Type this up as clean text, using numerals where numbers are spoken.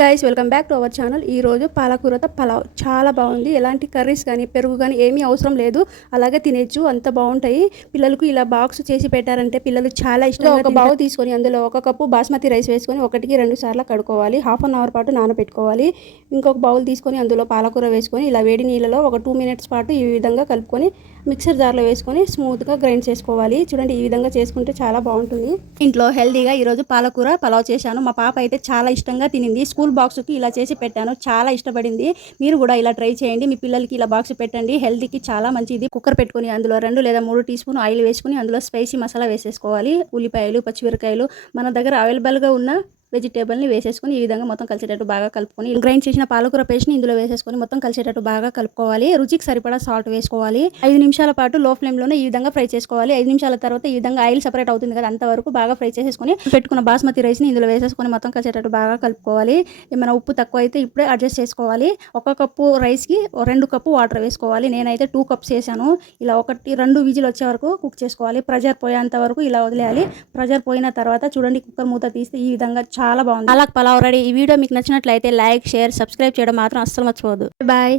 Guys welcome back to our channel. ఈరోజు పాలకూరతో పలావ్ చాలా బాగుంది. ఎలాంటి కర్రీస్ కానీ పెరుగు కానీ ఏమీ అవసరం లేదు, అలాగే తినేచ్చు, అంత బాగుంటాయి. పిల్లలకు ఇలా బాక్స్ చేసి పెట్టారంటే పిల్లలు చాలా ఇష్టంగా ఒక బౌల్ తీసుకొని అందులో ఒక కప్పు బాస్మతి రైస్ వేసుకొని 1-2 సార్లు కడుక్కోవాలి. హాఫ్ అన్ అవర్ పాటు నానబెట్టుకోవాలి. ఇంకొక బౌల్ తీసుకొని అందులో పాలకూర వేసుకొని ఇలా వేడి నీళ్ళలో ఒక 2 మినిట్స్ పాటు ఈ విధంగా కలుపుకొని మిక్సర్ జార్లో వేసుకొని స్మూత్గా గ్రైండ్ చేసుకోవాలి. చూడండి, ఈ విధంగా చేసుకుంటే చాలా బాగుంటుంది. ఇంట్లో హెల్తీగా ఈరోజు పాలకూర పలావ్ చేశాను. మా పాప అయితే చాలా ఇష్టంగా తినింది. స్కూల్ బాక్స్కి ఇలా చేసి పెట్టాను, చాలా ఇష్టపడింది. మీరు కూడా ఇలా ట్రై చేయండి, మీ పిల్లలకి ఇలా బాక్స్ పెట్టండి, హెల్తీకి చాలా మంచిది. కుక్కర్ పెట్టుకొని అందులో 2 లేదా 3 టీ స్పూన్ ఆయిల్ వేసుకుని అందులో స్పైసీ మసాలా వేసేసుకోవాలి. ఉల్లిపాయలు, పచ్చిమిరకాయలు, మన దగ్గర అవైలబుల్గా ఉన్న వెజిటేబుల్ని వేసేసుకొని ఈ విధంగా మొత్తం కలిసేటట్టు బాగా కలుపుకొని గ్రైండ్ చేసిన పాలకూర పేస్ట్ని ఇందులో వేసేసుకొని మొత్తం కలిసేటట్టు బాగా కలుపుకోవాలి. రుచికి సరిపడా సాల్ట్ వేసుకోవాలి. 5 నిమిషాల పాటు లో ఫ్లేమ్లోనే ఈ విధంగా ఫ్రై చేసుకోవాలి. 5 నిమిషాల తర్వాత ఈ విధంగా ఆయిల్ సెపరేట్ అవుతుంది కదా, అంతవరకు బాగా ఫ్రై చేసేసుకొని పెట్టుకున్న బాస్మతి రైస్ని ఇందులో వేసేసుకొని మొత్తం కలిసేటట్టు బాగా కలుపుకోవాలి. ఏమైనా ఉప్పు తక్కువ అయితే ఇప్పుడే అడ్జస్ట్ చేసుకోవాలి. 1 కప్పు రైస్కి 2 కప్పు వాటర్ వేసుకోవాలి. నేనైతే 2 కప్స్ వేసాను. ఇలా 1-2 విజిల్ వచ్చే వరకు కుక్ చేసుకోవాలి. ప్రెజర్ పోయేంత వరకు ఇలా వదిలేయాలి. ప్రెజర్ పోయిన తర్వాత చూడండి, కుక్కర్ మూత తీస్తే ఈ విధంగా చాలా బాగుంది. పాలక్ పలావ్ రెడీ. ఈ వీడియో మీకు నచ్చినట్లయితే లైక్, షేర్, సబ్స్క్రైబ్ చేయడం మాత్రం అస్సలు మర్చిపోవద్దు. బాయ్.